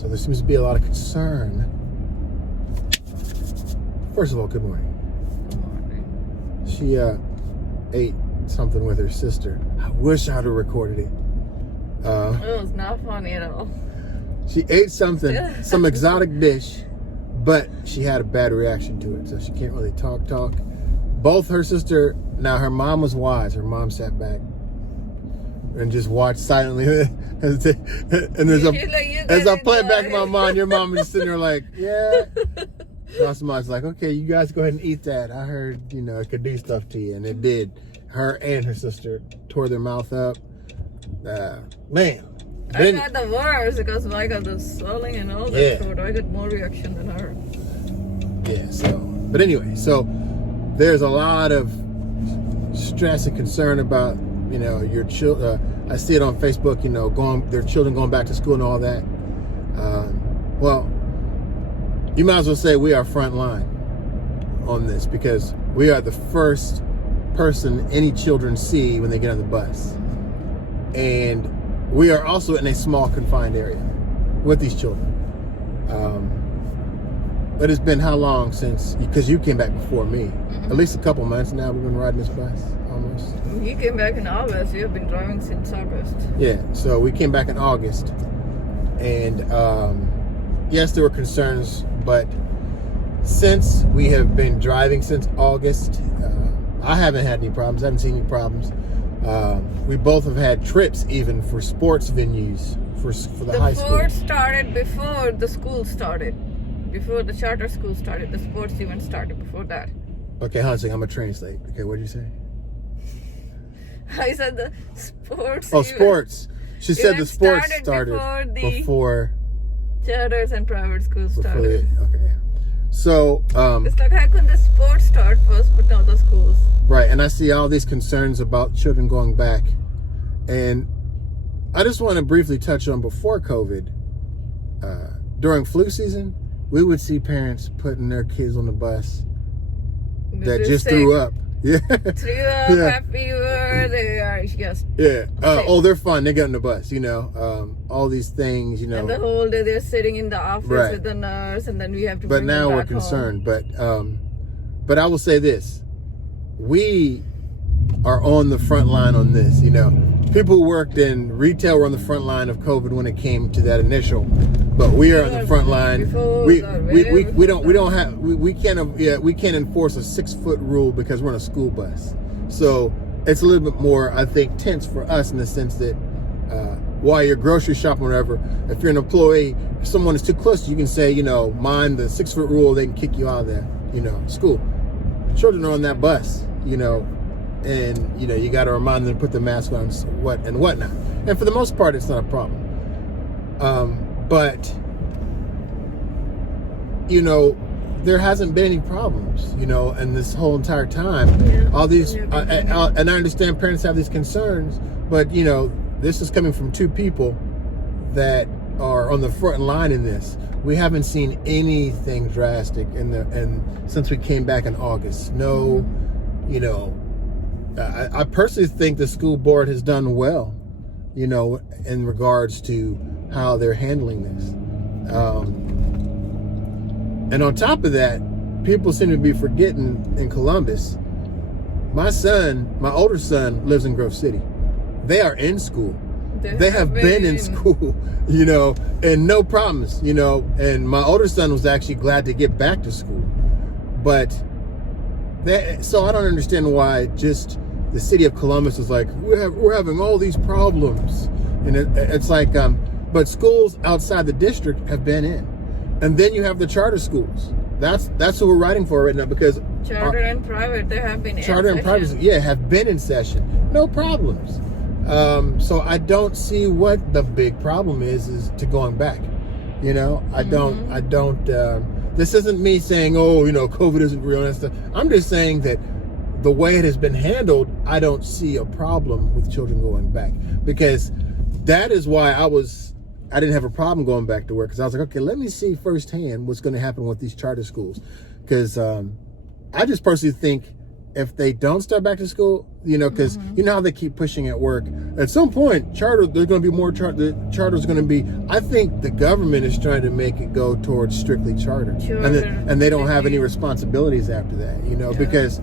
So there seems to be a lot of concern. First of all, good morning. Good morning. She ate something with her sister. I wish I'd have recorded it. It was not funny at all. She ate something, some exotic dish, but she had a bad reaction to it, so she can't really talk. Both her sister, now her mom was wise. Her mom sat back and just watched silently. and as I play it back in my mind, your mom is just sitting there like, yeah. My mom's like, okay, you guys go ahead and eat that. I heard, it could do stuff to you, and it did. Her and her sister tore their mouth up. Man. I got the worst because I got the swelling and all that food. I got more reaction than her. Yeah, but anyway, there's a lot of stress and concern about, your children. I see it on Facebook, their children going back to school and all that. Well, you might as well say we are front line on this because we are the first person any children see when they get on the bus. And we are also in a small confined area with these children. But it's been how long since, because you came back before me, at least a couple months now we've been riding this bus, almost. You came back in August, you've been driving since August. Yeah, so we came back in August. And yes, there were concerns, but since we have been driving since August, I haven't had any problems, I haven't seen any problems. We both have had trips even for sports venues for the high school. The sport started before the school started. Before the charter school started. The sports event started before that. Okay, hold on a second. I'm going to translate. Okay, what did you say? I said the sports event. Sports. She said the sports started before charters and private schools started. Okay. So, it's like, how can the sports start first but not the schools? Right, and I see all these concerns about children going back. And I just want to briefly touch on before COVID, during flu season, we would see parents putting their kids on the bus that just threw up. Yeah. Threw up, have fever, they are just... Yeah. They're fine. They got on the bus, all these things, And the whole day they're sitting in the office with the nurse, and then we have to But now we're concerned. But I will say this. We are on the front line on this, People who worked in retail were on the front line of COVID when it came to that initial, but we are on the front line. We can't enforce a 6-foot rule because we're on a school bus. So it's a little bit more, I think, tense for us in the sense that while you're grocery shopping or whatever, if you're an employee, if someone is too close, you can say, mind the 6-foot rule, they can kick you out of there, school. Children are on that bus, and you got to remind them to put the mask on and whatnot. And for the most part, it's not a problem. But there hasn't been any problems, in this whole entire time. All these, and I understand parents have these concerns, but this is coming from two people that are on the front line in this. We haven't seen anything drastic since we came back in August. No, I personally think the school board has done well, in regards to how they're handling this. And on top of that, people seem to be forgetting in Columbus, my older son lives in Grove City. They are in school. They have been in school, and no problems, and my older son was actually glad to get back to school. But so I don't understand why just the city of Columbus is like, we're having all these problems. And it's like, but schools outside the district have been in. And then you have the charter schools. That's who we're writing for right now because charter and private, they have been charter and private, have been in session. No problems. So I don't see what the big problem is to going back. I don't, this isn't me saying, COVID isn't real and stuff. I'm just saying that the way it has been handled, I don't see a problem with children going back because that is why I didn't have a problem going back to work because I was like, okay, let me see firsthand what's going to happen with these charter schools. Because I just personally think if they don't start back to school, You know, because you know how they keep pushing at work. At some point, there's going to be more the charter's going to be. I think the government is trying to make it go towards strictly charter, and they don't have any responsibilities after that. You know, because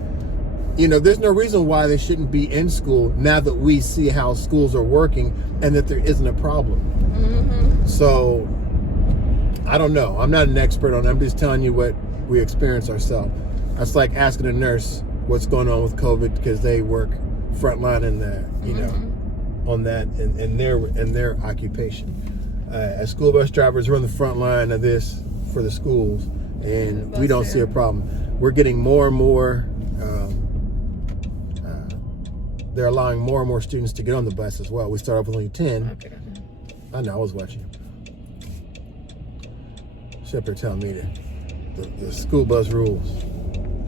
you know there's no reason why they shouldn't be in school now that we see how schools are working and that there isn't a problem. So I don't know. I'm not an expert on it. I'm just telling you what we experience ourselves. That's like asking a nurse what's going on with COVID because they work frontline in the, you know, on that in their occupation. As school bus drivers, we're on the front line of this for the schools, and we don't see a problem. We're getting more and more. They're allowing more and more students to get on the bus as well. We start off with only 10. Okay. I know. I was watching. Shepherd telling me the school bus rules.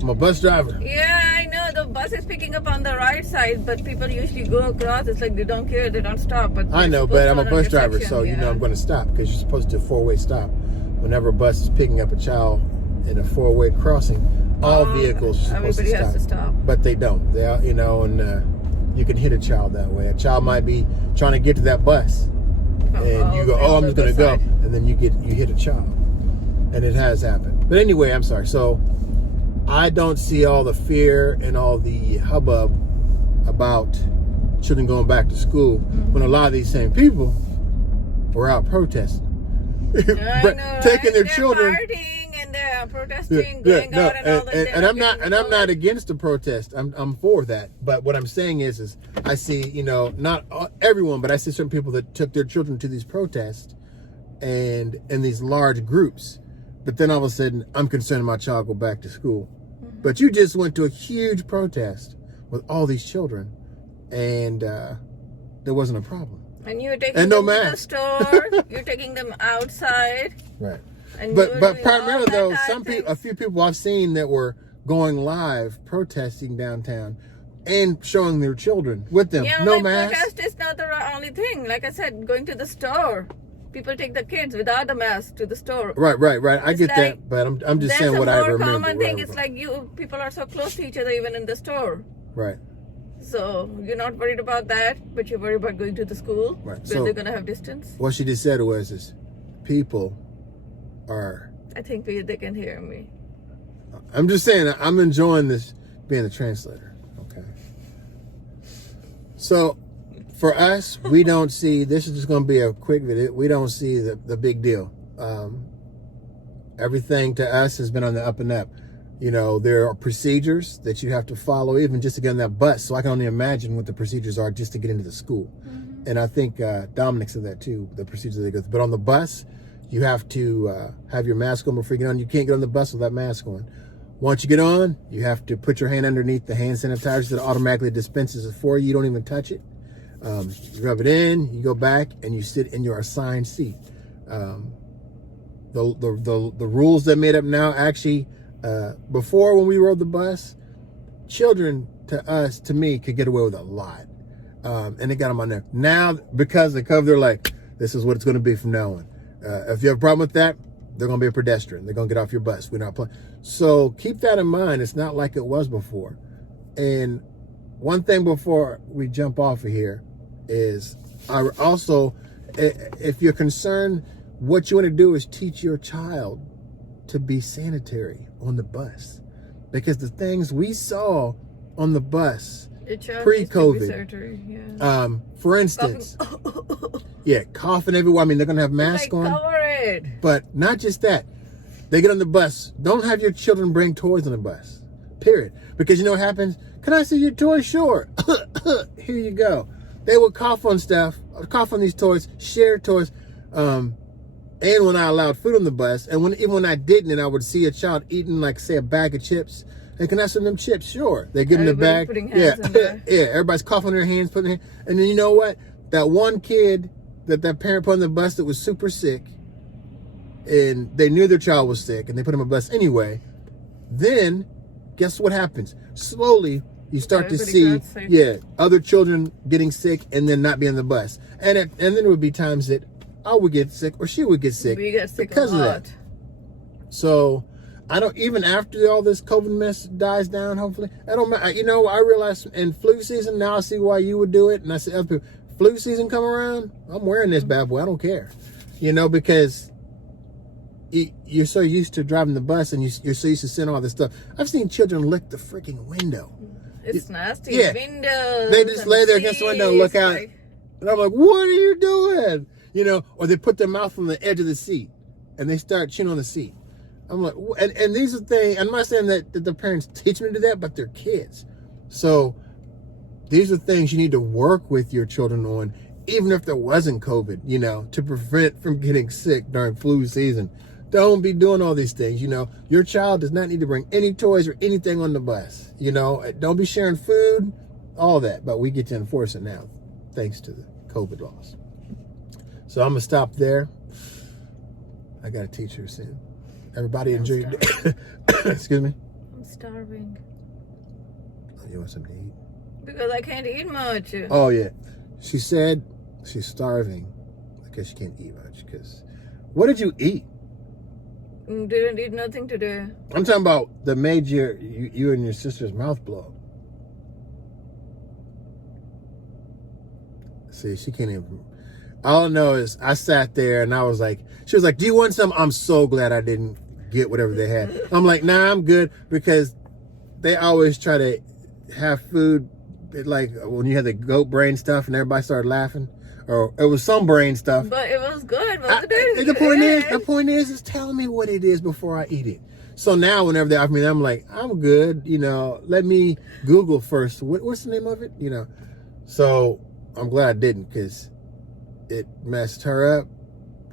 I'm a bus driver. Yeah, I know the bus is picking up on the right side, but people usually go across. It's like they don't care, they don't stop. But I know, but I'm a bus driver, so you know I'm going to stop because you're supposed to do a four-way stop. Whenever a bus is picking up a child in a four-way crossing, all vehicles are supposed everybody has to stop. But they don't. They, you know, and you can hit a child that way. A child might be trying to get to that bus, and you go, "Oh, I'm just going to go," and then you hit a child, and it has happened. But anyway, I'm sorry. So I don't see all the fear and all the hubbub about children going back to school when a lot of these same people were out protesting, taking their children. Partying and they're protesting, going out and all that. And I'm not against the protest. I'm for that. But what I'm saying is I see, you know, not everyone, but I see certain people that took their children to these protests and in these large groups. But then all of a sudden, I'm concerned my child go back to school. But you just went to a huge protest with all these children, and there wasn't a problem. And you were taking them to the store. You're taking them outside. Right. And but primarily though, a few people I've seen that were going live protesting downtown and showing their children with them. Yeah, no mask. Protest is not the only thing. Like I said, going to the store. People take the kids without the mask to the store. Right. I get that, but I'm just saying what I remember. That's a more common thing. It's like people are so close to each other even in the store. Right. So you're not worried about that, but you're worried about going to the school. Right. Where So they're gonna have distance. What she just said was people are. I think they can hear me. I'm just saying I'm enjoying this being a translator. Okay. So. For us, we don't see, this is just going to be a quick video, we don't see the big deal. Everything to us has been on the up and up. You know, there are procedures that you have to follow even just to get on that bus. So I can only imagine what the procedures are just to get into the school. And I think Dominic said that too, the procedures they go through. But on the bus, you have to have your mask on before you get on. You can't get on the bus with that mask on. Once you get on, you have to put your hand underneath the hand sanitizer that automatically dispenses it for you. You don't even touch it. You rub it in, you go back, and you sit in your assigned seat. The rules that made up now, actually, before when we rode the bus, children to me, could get away with a lot. And they got them on there. Now, because of COVID, they're like, this is what it's going to be from now on. If you have a problem with that, they're going to be a pedestrian. They're going to get off your bus. We're not playing. So keep that in mind. It's not like it was before. And one thing before we jump off of here is I also, if you're concerned, what you want to do is teach your child to be sanitary on the bus. Because the things we saw on the bus pre-COVID, for instance, coughing everywhere. I mean, they're going to have masks on. Cover it. But not just that. They get on the bus. Don't have your children bring toys on the bus. Period. Because you know what happens? Can I see your toy? Sure. Here you go. They would cough on stuff, cough on these toys, share toys. And when I allowed food on the bus, and even when I didn't, and I would see a child eating, like, say, a bag of chips, hey, can I have some of them chips? Sure. They give them the bag. Yeah, everybody's coughing their hands, putting their hands. And then you know what? That one kid that parent put on the bus that was super sick, and they knew their child was sick, and they put him on the bus anyway. Then, guess what happens? Slowly, you start to see, other children getting sick and then not be on the bus. And then there would be times that I would get sick or she would get sick. We get sick because of that. So I don't, even after all this COVID mess dies down, hopefully, I don't matter. You know, I realize in flu season, now I see why you would do it. And I see other people, flu season come around, I'm wearing this bad boy. I don't care. You know, because you're so used to driving the bus and you're so used to seeing all this stuff. I've seen children lick the freaking window. It's nasty. Yeah. Windows. They just lay there against the window and look out. And I'm like, what are you doing? You know, or they put their mouth on the edge of the seat and they start chewing on the seat. I'm like, and these are things, I'm not saying that the parents teach me to do that, but they're kids. So these are things you need to work with your children on, even if there wasn't COVID, you know, to prevent from getting sick during flu season. Don't be doing all these things, you know. Your child does not need to bring any toys or anything on the bus, you know. Don't be sharing food, all that. But we get to enforce it now, thanks to the COVID laws. So I'm going to stop there. I got to teach her soon. Everybody enjoy your day. Excuse me? I'm starving. Oh, you want something to eat? Because I can't eat much. Oh, yeah. She said she's starving because she can't eat much. Because what did you eat? Didn't eat nothing today. I'm talking about that made you and your sister's mouth blow. See, she can't even. All I know is I sat there and I was like, she was like, do you want some? I'm so glad I didn't get whatever they had. I'm like, nah, I'm good, because they always try to have food, like when you had the goat brain stuff and everybody started laughing, or it was some brain stuff. But it was good. The point is tell me what it is before I eat it. So now whenever they offer me, I'm like, I'm good. You know, let me Google first. What's the name of it? You know, so I'm glad I didn't, because it messed her up.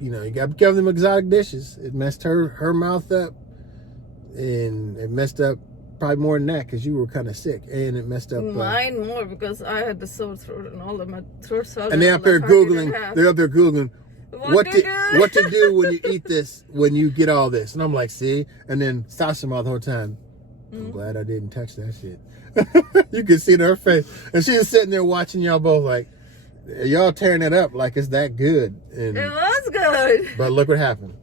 You know, you got to be careful with them exotic dishes. It messed her mouth up, and it messed up probably more than that because you were kind of sick, and it messed up mine more because I had the sore throat and all of my throat swelling. And they're up there googling. They're up there googling what to do when you eat this, when you get all this. And I'm like, see, and then stops them all the whole time. I'm glad I didn't touch that shit. You can see it in her face, and she was sitting there watching y'all both like, y'all tearing it up like it's that good. And it was good. But look what happened.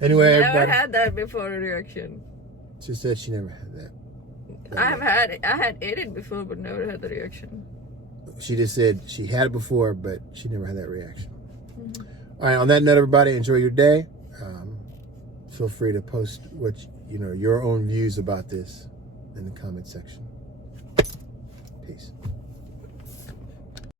Anyway, I never everybody had that before the reaction. She said she never had that. I had ate it before, but never had the reaction. She just said she had it before, but she never had that reaction. All right. On that note, everybody, enjoy your day. Feel free to post your own views about this in the comment section. Peace.